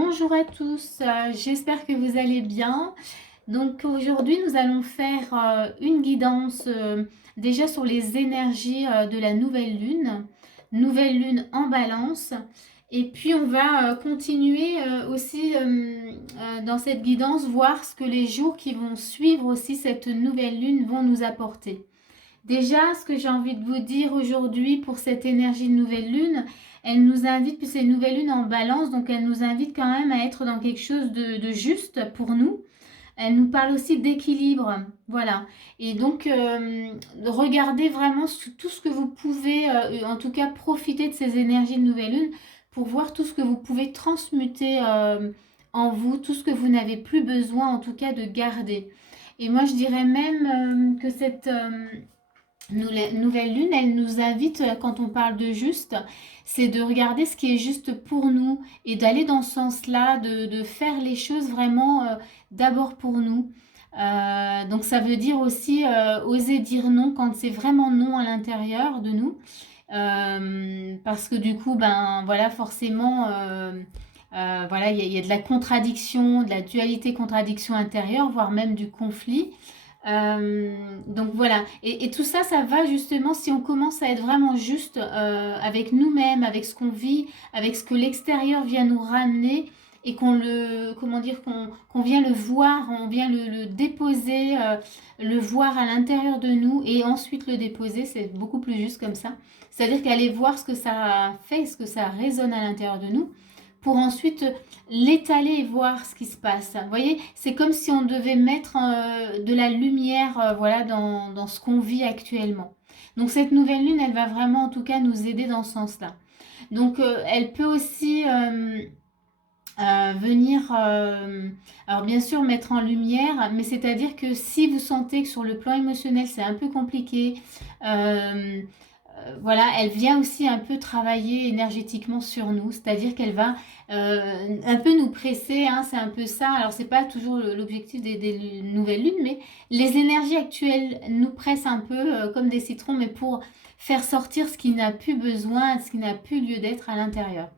Bonjour à tous, j'espère que vous allez bien. Donc aujourd'hui nous allons faire une guidance déjà sur les énergies de la nouvelle lune en balance. Et puis on va continuer aussi dans cette guidance, voir ce que les jours qui vont suivre aussi cette nouvelle lune vont nous apporter. Déjà, ce que j'ai envie de vous dire aujourd'hui pour cette énergie de nouvelle lune, elle nous invite, puis c'est une nouvelle lune en balance, donc elle nous invite quand même à être dans quelque chose de juste pour nous. Elle nous parle aussi d'équilibre, voilà. Et donc, regardez vraiment tout ce que vous pouvez, en tout cas, profiter de ces énergies de nouvelle lune pour voir tout ce que vous pouvez transmuter en vous, tout ce que vous n'avez plus besoin, en tout cas, de garder. Et moi, je dirais même que cette nouvelle lune, elle nous invite, quand on parle de juste, c'est de regarder ce qui est juste pour nous et d'aller dans ce sens-là, de faire les choses vraiment d'abord pour nous. Donc ça veut dire aussi oser dire non quand c'est vraiment non à l'intérieur de nous. Parce que du coup, ben voilà, forcément, voilà, il y a de la contradiction, de la dualité contradiction intérieure, voire même du conflit. Donc voilà, et tout ça, ça va justement si on commence à être vraiment juste avec nous-mêmes, avec ce qu'on vit, avec ce que l'extérieur vient nous ramener et qu'on le, comment dire, qu'on vient le voir, on vient le déposer, le voir à l'intérieur de nous et ensuite le déposer, c'est beaucoup plus juste comme ça. C'est-à-dire qu'aller voir ce que ça fait, ce que ça résonne à l'intérieur de nous pour ensuite l'étaler et voir ce qui se passe. Vous voyez, c'est comme si on devait mettre de la lumière voilà, dans ce qu'on vit actuellement. Donc cette nouvelle lune, elle va vraiment en tout cas nous aider dans ce sens-là. Donc elle peut aussi venir, alors bien sûr mettre en lumière, mais c'est-à-dire que si vous sentez que sur le plan émotionnel c'est un peu compliqué, voilà, elle vient aussi un peu travailler énergétiquement sur nous, c'est-à-dire qu'elle va un peu nous presser, hein, c'est un peu ça. Alors c'est pas toujours l'objectif des nouvelles lunes, mais les énergies actuelles nous pressent un peu comme des citrons, mais pour faire sortir ce qui n'a plus besoin, ce qui n'a plus lieu d'être à l'intérieur.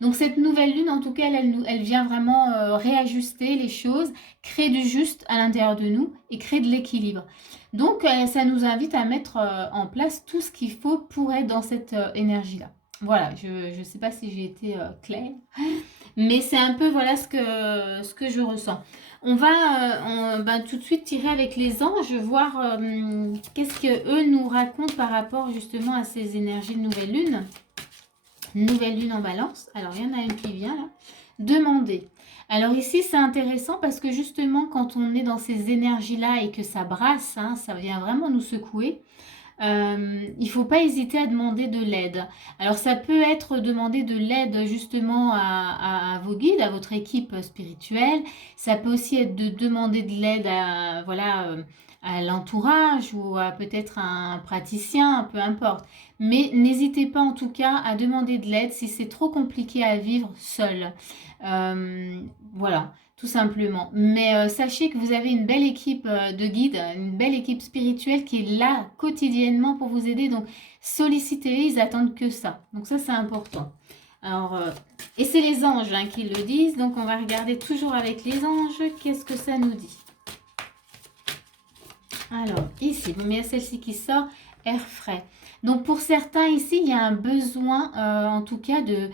Donc cette nouvelle lune, en tout cas, elle vient vraiment réajuster les choses, créer du juste à l'intérieur de nous et créer de l'équilibre. Donc ça nous invite à mettre en place tout ce qu'il faut pour être dans cette énergie-là. Voilà, je ne sais pas si j'ai été claire, mais c'est un peu voilà ce que je ressens. On va ben, tout de suite tirer avec les anges, voir qu'est-ce que eux nous racontent par rapport justement à ces énergies de nouvelle lune. Nouvelle lune en balance. Alors, il y en a une qui vient là. Demander. Alors ici, c'est intéressant parce que justement, quand on est dans ces énergies-là et que ça brasse, hein, ça vient vraiment nous secouer, il ne faut pas hésiter à demander de l'aide. Alors ça peut être demander de l'aide justement à vos guides, à votre équipe spirituelle. Ça peut aussi être de demander de l'aide à, voilà, à l'entourage ou à peut-être un praticien, peu importe. Mais n'hésitez pas en tout cas à demander de l'aide si c'est trop compliqué à vivre seul. Voilà, tout simplement. Mais sachez que vous avez une belle équipe de guides, une belle équipe spirituelle qui est là quotidiennement pour vous aider. Donc sollicitez-les, ils attendent que ça. Donc ça, c'est important. Alors, et c'est les anges hein, qui le disent. Donc on va regarder toujours avec les anges. Qu'est-ce que ça nous dit? Alors, ici, bon, il y a celle-ci qui sort, air frais. Donc, pour certains ici, il y a un besoin, en tout cas, de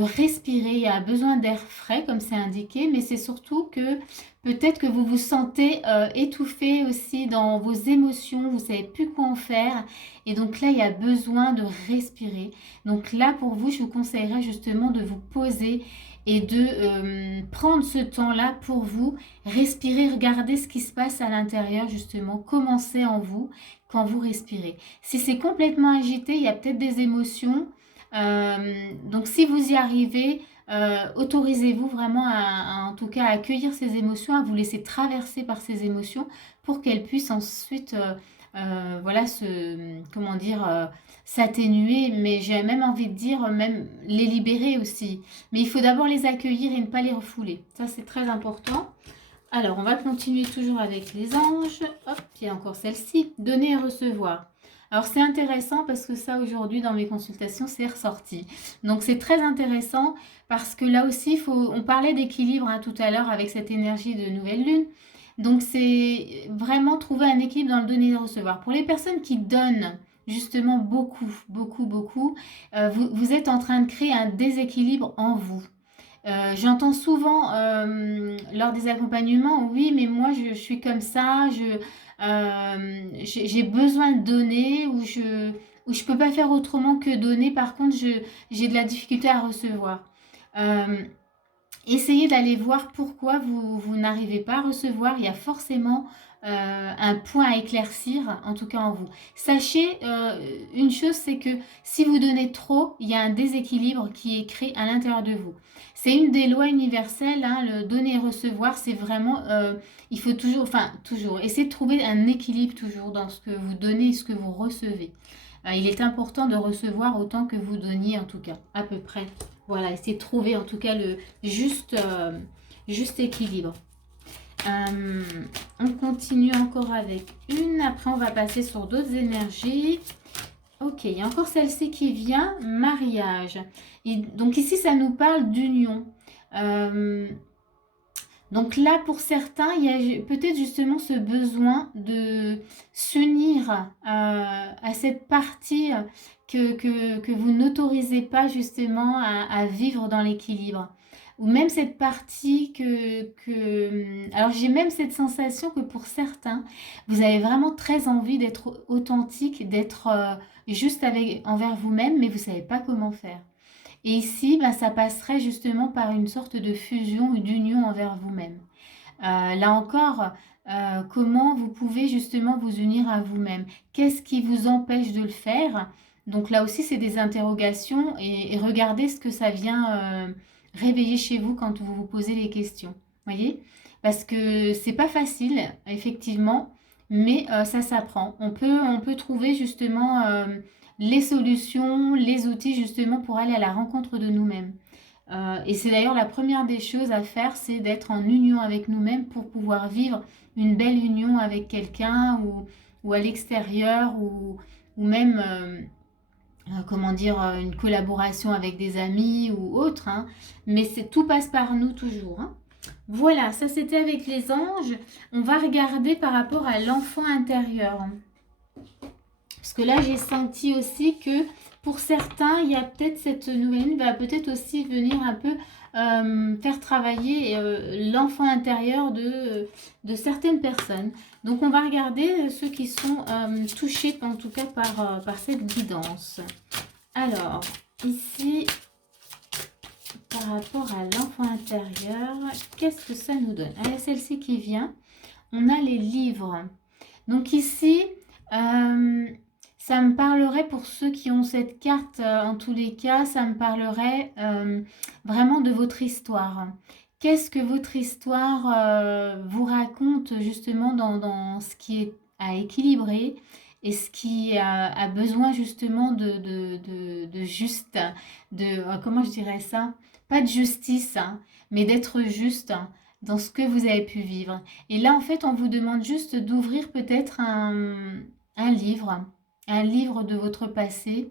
respirer. Il y a un besoin d'air frais, comme c'est indiqué, mais c'est surtout que peut-être que vous vous sentez étouffé aussi dans vos émotions, vous ne savez plus quoi en faire. Et donc là, il y a besoin de respirer. Donc là, pour vous, je vous conseillerais justement de vous poser et de prendre ce temps-là pour vous, respirer, regarder ce qui se passe à l'intérieur justement, commencer en vous quand vous respirez. Si c'est complètement agité, il y a peut-être des émotions. Donc si vous y arrivez, autorisez-vous vraiment en tout cas à accueillir ces émotions, à vous laisser traverser par ces émotions pour qu'elles puissent ensuite voilà, comment dire, s'atténuer, mais j'ai même envie de dire, même les libérer aussi. Mais il faut d'abord les accueillir et ne pas les refouler. Ça, c'est très important. Alors, on va continuer toujours avec les anges. Hop, il y a encore celle-ci. Donner et recevoir. Alors c'est intéressant parce que ça aujourd'hui dans mes consultations c'est ressorti. Donc c'est très intéressant parce que là aussi on parlait d'équilibre hein, tout à l'heure avec cette énergie de nouvelle lune. Donc c'est vraiment trouver un équilibre dans le donner et le recevoir. Pour les personnes qui donnent justement beaucoup, beaucoup, beaucoup, vous êtes en train de créer un déséquilibre en vous. J'entends souvent lors des accompagnements, oui, mais moi suis comme ça, j'ai besoin de donner ou je peux pas faire autrement que donner. Par contre, j'ai de la difficulté à recevoir. Euh, Essayez d'aller voir pourquoi vous n'arrivez pas à recevoir. Il y a forcément un point à éclaircir, en tout cas en vous. Sachez une chose, c'est que si vous donnez trop, il y a un déséquilibre qui est créé à l'intérieur de vous. C'est une des lois universelles, hein, le donner et recevoir, c'est vraiment, il faut toujours, enfin toujours, essayer de trouver un équilibre toujours dans ce que vous donnez et ce que vous recevez. Il est important de recevoir autant que vous donniez, en tout cas, à peu près. Voilà, essayez de trouver en tout cas le juste, juste équilibre. On continue encore avec une. Après, on va passer sur d'autres énergies. Ok, il y a encore celle-ci qui vient, mariage. Et donc ici, ça nous parle d'union. Donc là, pour certains, il y a peut-être justement ce besoin de s'unir à cette partie que vous n'autorisez pas justement à vivre dans l'équilibre. Ou même cette partie Alors j'ai même cette sensation que pour certains, vous avez vraiment très envie d'être authentique, d'être juste envers vous-même, mais vous ne savez pas comment faire. Et ici, ben, ça passerait justement par une sorte de fusion ou d'union envers vous-même. Là encore, comment vous pouvez justement vous unir à vous-même? Qu'est-ce qui vous empêche de le faire? Donc là aussi, c'est des interrogations et regardez ce que ça vient réveiller chez vous quand vous vous posez les questions. Voyez? Parce que c'est pas facile, effectivement, mais ça s'apprend. On peut trouver justement les solutions, les outils justement pour aller à la rencontre de nous-mêmes. Et c'est d'ailleurs la première des choses à faire, c'est d'être en union avec nous-mêmes pour pouvoir vivre une belle union avec quelqu'un ou à l'extérieur ou même, comment dire, une collaboration avec des amis ou autre. Hein. Mais tout passe par nous toujours. Hein. Voilà, ça c'était avec les anges. On va regarder par rapport à l'enfant intérieur. Parce que là, j'ai senti aussi que pour certains, il y a peut-être cette nouvelle lune va peut-être aussi venir un peu faire travailler l'enfant intérieur de certaines personnes. Donc, on va regarder ceux qui sont touchés, en tout cas, par cette guidance. Alors, ici, par rapport à l'enfant intérieur, qu'est-ce que ça nous donne? Allez, celle-ci qui vient. On a les livres. Donc ici, ça me parlerait pour ceux qui ont cette carte, en tous les cas, ça me parlerait vraiment de votre histoire. Qu'est-ce que votre histoire vous raconte justement dans ce qui est à équilibrer et ce qui a besoin justement de juste, comment je dirais ça? Pas de justice, hein, mais d'être juste hein, dans ce que vous avez pu vivre. Et là, en fait, on vous demande juste d'ouvrir peut-être un livre de votre passé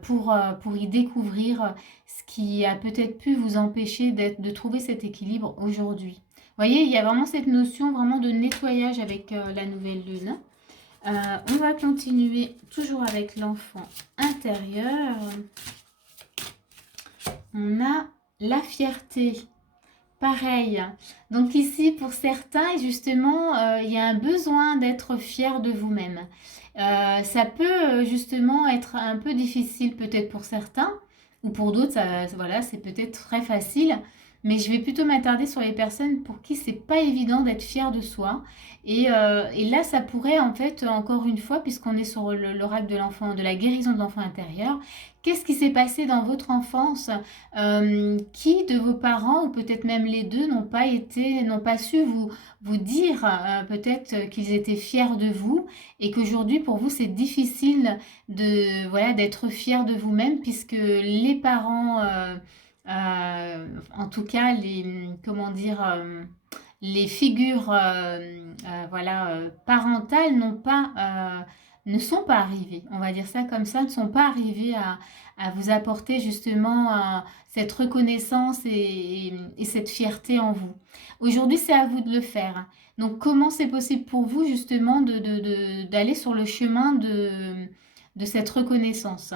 pour y découvrir ce qui a peut-être pu vous empêcher de trouver cet équilibre aujourd'hui. Vous voyez, il y a vraiment cette notion vraiment de nettoyage avec la nouvelle lune. On va continuer toujours avec l'enfant intérieur. On a la fierté. Pareil. Donc ici, pour certains, justement, il y a un besoin d'être fier de vous-même. Ça peut justement être un peu difficile peut-être pour certains, ou pour d'autres, voilà, c'est peut-être très facile. Mais je vais plutôt m'attarder sur les personnes pour qui c'est pas évident d'être fier de soi. Et là, ça pourrait en fait, encore une fois, puisqu'on est sur l'oracle de l'enfant, de la guérison de l'enfant intérieur, qu'est-ce qui s'est passé dans votre enfance qui de vos parents, ou peut-être même les deux, n'ont pas su vous dire peut-être qu'ils étaient fiers de vous et qu'aujourd'hui, pour vous, c'est difficile voilà, d'être fier de vous-même puisque les parents... en tout cas, comment dire, les figures voilà, parentales n'ont pas ne sont pas arrivés, on va dire ça comme ça, ne sont pas arrivés à vous apporter justement cette reconnaissance et cette fierté en vous. Aujourd'hui, c'est à vous de le faire. Donc, comment c'est possible pour vous justement d'aller sur le chemin de cette reconnaissance?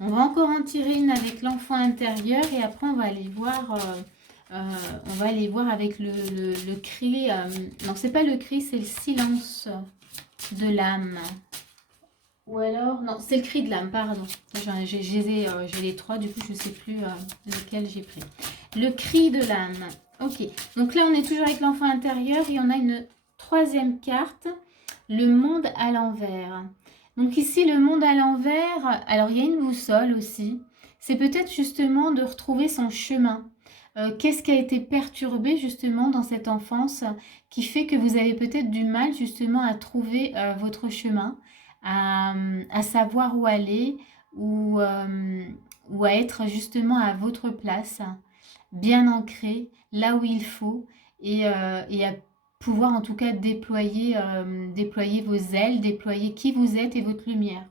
On va encore en tirer une avec l'enfant intérieur et après on va aller voir, on va aller voir avec le cri. Non, c'est pas le cri, c'est le silence de l'âme. Ou alors, non, c'est le cri de l'âme, pardon. J'ai les trois, du coup je ne sais plus lequel j'ai pris. Le cri de l'âme. Ok, donc là on est toujours avec l'enfant intérieur et on a une troisième carte, le monde à l'envers. Donc ici, le monde à l'envers, alors il y a une boussole aussi. C'est peut-être justement de retrouver son chemin. Qu'est-ce qui a été perturbé justement dans cette enfance qui fait que vous avez peut-être du mal justement à trouver votre chemin, à savoir où aller ou à être justement à votre place, bien ancré, là où il faut et à pouvoir en tout cas déployer vos ailes, déployer qui vous êtes et votre lumière.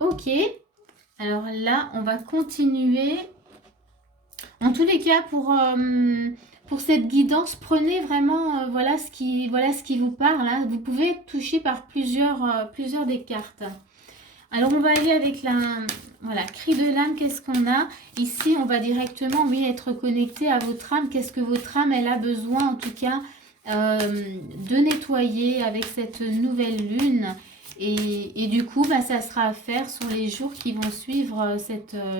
Ok, alors là, on va continuer. En tous les cas, pour cette guidance, prenez vraiment voilà ce qui vous parle. Hein. Vous pouvez toucher par plusieurs des cartes. Alors, on va aller avec voilà, cri de l'âme, qu'est-ce qu'on a? Ici, on va directement, oui, être connecté à votre âme. Qu'est-ce que votre âme, elle a besoin, en tout cas, de nettoyer avec cette nouvelle lune. Et du coup, bah, ça sera à faire sur les jours qui vont suivre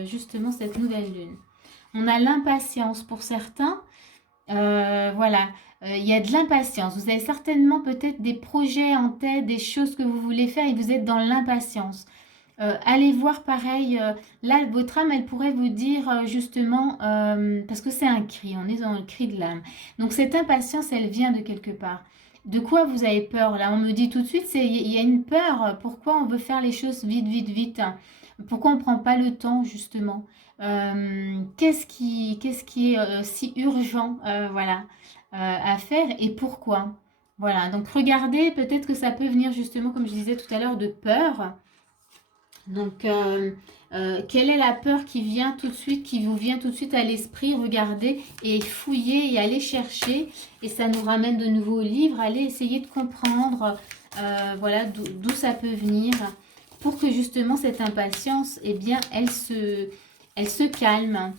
justement cette nouvelle lune. On a l'impatience pour certains. Voilà, il y a de l'impatience. Vous avez certainement peut-être des projets en tête, des choses que vous voulez faire et vous êtes dans l'impatience. Allez voir pareil, là votre âme elle pourrait vous dire justement, parce que c'est un cri, on est dans le cri de l'âme. Donc cette impatience elle vient de quelque part. De quoi vous avez peur là? On me dit tout de suite, il y a une peur. Pourquoi on veut faire les choses vite, vite, vite? Pourquoi on ne prend pas le temps justement? Qu'est-ce qui est si urgent voilà, à faire et pourquoi? Voilà, donc regardez, peut-être que ça peut venir justement, comme je disais tout à l'heure, de peur. Donc, quelle est la peur qui vient tout de suite, qui vous vient tout de suite à l'esprit? Regardez et fouillez et allez chercher. Et ça nous ramène de nouveau au livre. Allez essayer de comprendre voilà, d'où ça peut venir pour que justement cette impatience, eh bien, elle se calme.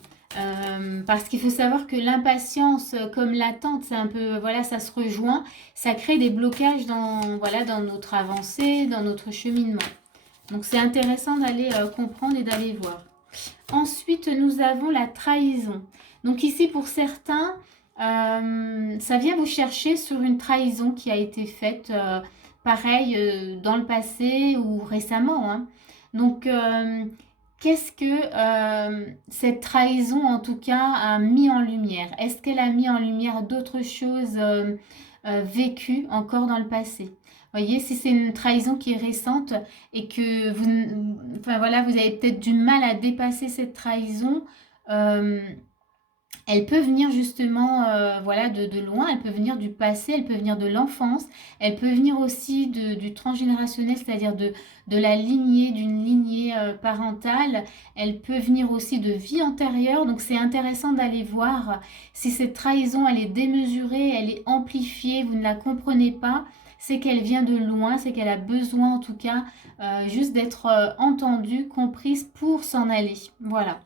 Parce qu'il faut savoir que l'impatience comme l'attente, c'est un peu, voilà, ça se rejoint. Ça crée des blocages voilà, dans notre avancée, dans notre cheminement. Donc, c'est intéressant d'aller comprendre et d'aller voir. Ensuite, nous avons la trahison. Donc, ici, pour certains, ça vient vous chercher sur une trahison qui a été faite, pareil, dans le passé ou récemment. Hein. Donc, qu'est-ce que cette trahison, en tout cas, a mis en lumière? Est-ce qu'elle a mis en lumière d'autres choses vécues encore dans le passé? Voyez, si c'est une trahison qui est récente et que enfin, voilà, vous avez peut-être du mal à dépasser cette trahison, elle peut venir justement voilà, de loin, elle peut venir du passé, elle peut venir de l'enfance, elle peut venir aussi du transgénérationnel, c'est-à-dire de la lignée, d'une lignée parentale, elle peut venir aussi de vie antérieure, donc c'est intéressant d'aller voir si cette trahison, elle est démesurée, elle est amplifiée, vous ne la comprenez pas, c'est qu'elle vient de loin, c'est qu'elle a besoin en tout cas juste d'être entendue, comprise pour s'en aller. Voilà.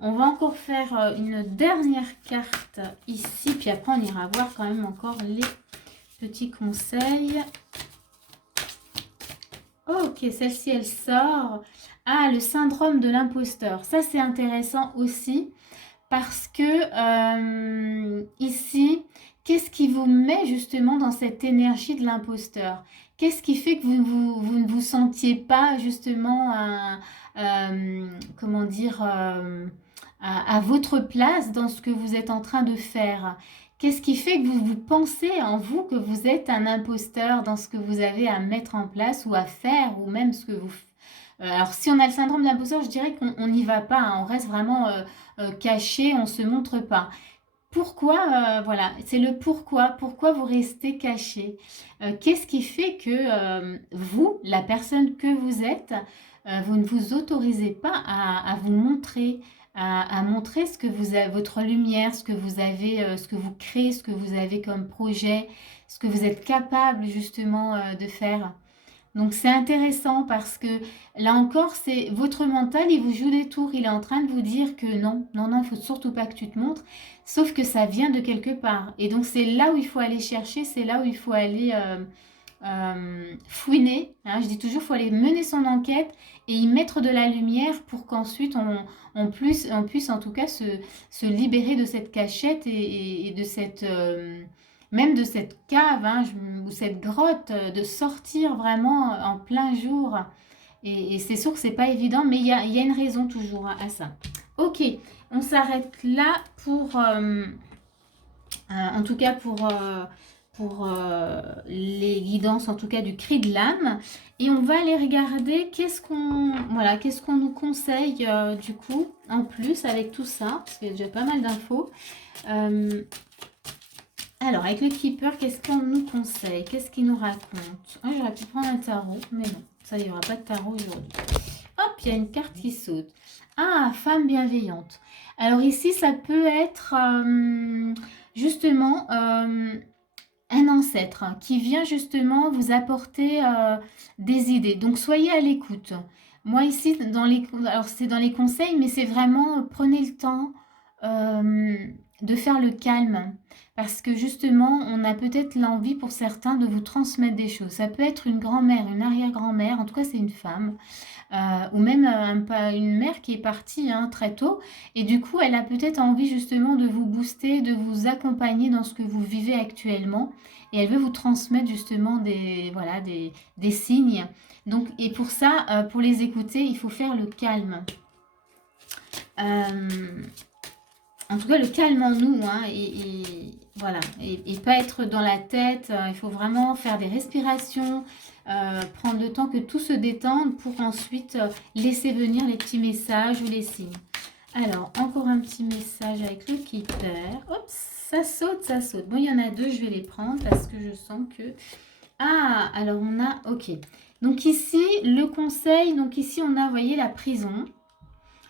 On va encore faire une dernière carte ici, puis après on ira voir quand même encore les petits conseils. Ok, celle-ci elle sort. Ah, le syndrome de l'imposteur. Ça c'est intéressant aussi parce que ici, qu'est-ce qui vous met justement dans cette énergie de l'imposteur? Qu'est-ce qui fait que vous ne vous sentiez pas justement, comment dire, à votre place dans ce que vous êtes en train de faire? Qu'est-ce qui fait que vous pensez en vous que vous êtes un imposteur dans ce que vous avez à mettre en place ou à faire ou même ce que vous... alors si on a le syndrome de l'imposteur, je dirais qu'on n'y va pas, hein, on reste vraiment caché, on ne se montre pas. pourquoi, voilà, c'est le pourquoi vous restez caché. Qu'est-ce qui fait que vous, la personne que vous êtes, vous ne vous autorisez pas à vous montrer, à montrer ce que vous avez, votre lumière, ce que vous avez, ce que vous créez, ce que vous avez comme projet, ce que vous êtes capable justement de faire. Donc c'est intéressant parce que là encore, c'est votre mental, il vous joue des tours, il est en train de vous dire que non, non, non, il faut surtout pas que tu te montres, sauf que ça vient de quelque part. Et donc c'est là où il faut aller chercher, c'est là où il faut aller fouiner. Hein. Je dis toujours, il faut aller mener son enquête et y mettre de la lumière pour qu'ensuite on puisse en tout cas se libérer de cette cachette et de cette... même de cette cave hein, ou cette grotte, de sortir vraiment en plein jour. Et c'est sûr que c'est pas évident, mais il y a une raison toujours à ça. Ok, on s'arrête là pour, en tout cas pour les guidances, en tout cas du cri de l'âme. Et on va aller regarder qu'est-ce qu'on nous conseille du coup, en plus avec tout ça, parce qu'il y a déjà pas mal d'infos. Alors, avec le Keeper, qu'est-ce qu'on nous conseille? Qu'est-ce qu'il nous raconte? Ah, j'aurais pu prendre un tarot, mais non. Ça, il n'y aura pas de tarot aujourd'hui. Hop, il y a une carte qui saute. Ah, femme bienveillante. Alors ici, ça peut être justement un ancêtre qui vient justement vous apporter des idées. Donc, soyez à l'écoute. Moi, ici, alors c'est dans les conseils, mais c'est vraiment, prenez le temps de faire le calme. Parce que justement, on a peut-être l'envie pour certains de vous transmettre des choses. Ça peut être une grand-mère, une arrière-grand-mère, en tout cas c'est une femme, ou même une mère qui est partie hein, très tôt. Et du coup, elle a peut-être envie justement de vous booster, de vous accompagner dans ce que vous vivez actuellement. Et elle veut vous transmettre justement des signes. Donc, et pour ça, pour les écouter, il faut faire le calme. En tout cas, le calme en nous, hein, voilà, et pas être dans la tête. Il faut vraiment faire des respirations, prendre le temps que tout se détende pour ensuite laisser venir les petits messages ou les signes. Alors, encore un petit message avec le Keeper. Hop, ça saute, ça saute. Bon, il y en a deux, je vais les prendre parce que je sens que... Ah, alors on a... Ok. Donc ici, le conseil, donc ici on a, vous voyez, la prison.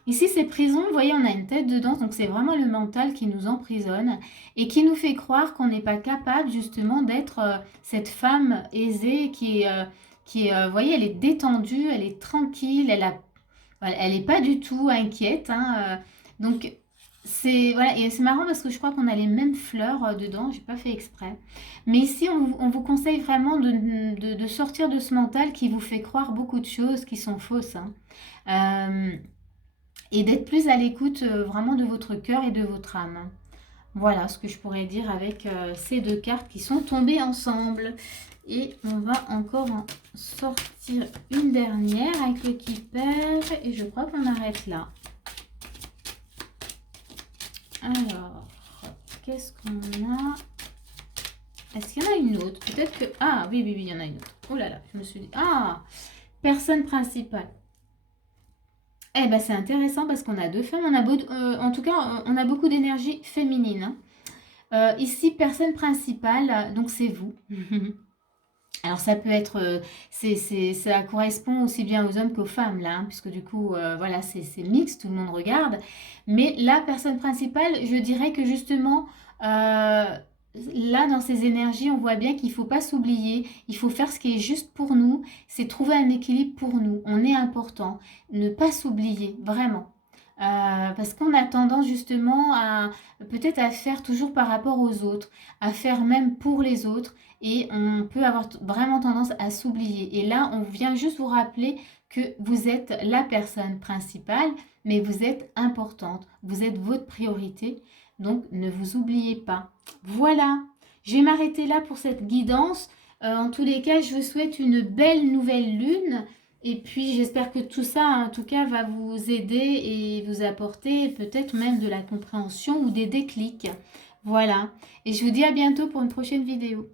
Ici, c'est prison, vous voyez, on a une tête dedans, donc c'est vraiment le mental qui nous emprisonne et qui nous fait croire qu'on n'est pas capable justement d'être cette femme aisée qui est, vous voyez, elle est détendue, elle est tranquille, elle n'est pas du tout inquiète. Hein, donc, voilà, et c'est marrant parce que je crois qu'on a les mêmes fleurs dedans, j'ai pas fait exprès. Mais ici, on vous conseille vraiment de sortir de ce mental qui vous fait croire beaucoup de choses qui sont fausses. Hein. Et d'être plus à l'écoute vraiment de votre cœur et de votre âme. Voilà ce que je pourrais dire avec ces deux cartes qui sont tombées ensemble. Et on va encore en sortir une dernière avec le Keeper. Et je crois qu'on arrête là. Alors, qu'est-ce qu'on a? Est-ce qu'il y en a une autre? Peut-être que... Ah, oui, il y en a une autre. Oh là là, je me suis dit... Ah, personne principale. Eh ben, c'est intéressant parce qu'on a deux femmes. En tout cas, on a beaucoup d'énergie féminine. Hein. Ici, personne principale, donc c'est vous. Alors ça peut être, ça correspond aussi bien aux hommes qu'aux femmes là, hein, puisque du coup, voilà, c'est mixte, tout le monde regarde. Mais la personne principale, je dirais que justement, là dans ces énergies, on voit bien qu'il ne faut pas s'oublier, il faut faire ce qui est juste pour nous, c'est trouver un équilibre pour nous. On est important, ne pas s'oublier, vraiment. Parce qu'on a tendance justement à peut-être à faire toujours par rapport aux autres, à faire même pour les autres. Et on peut avoir vraiment tendance à s'oublier. Et là, on vient juste vous rappeler que vous êtes la personne principale, mais vous êtes importante. Vous êtes votre priorité. Donc, ne vous oubliez pas. Voilà, je vais m'arrêter là pour cette guidance. En tous les cas, je vous souhaite une belle nouvelle lune. Et puis, j'espère que tout ça, en tout cas, va vous aider et vous apporter peut-être même de la compréhension ou des déclics. Voilà. Et je vous dis à bientôt pour une prochaine vidéo.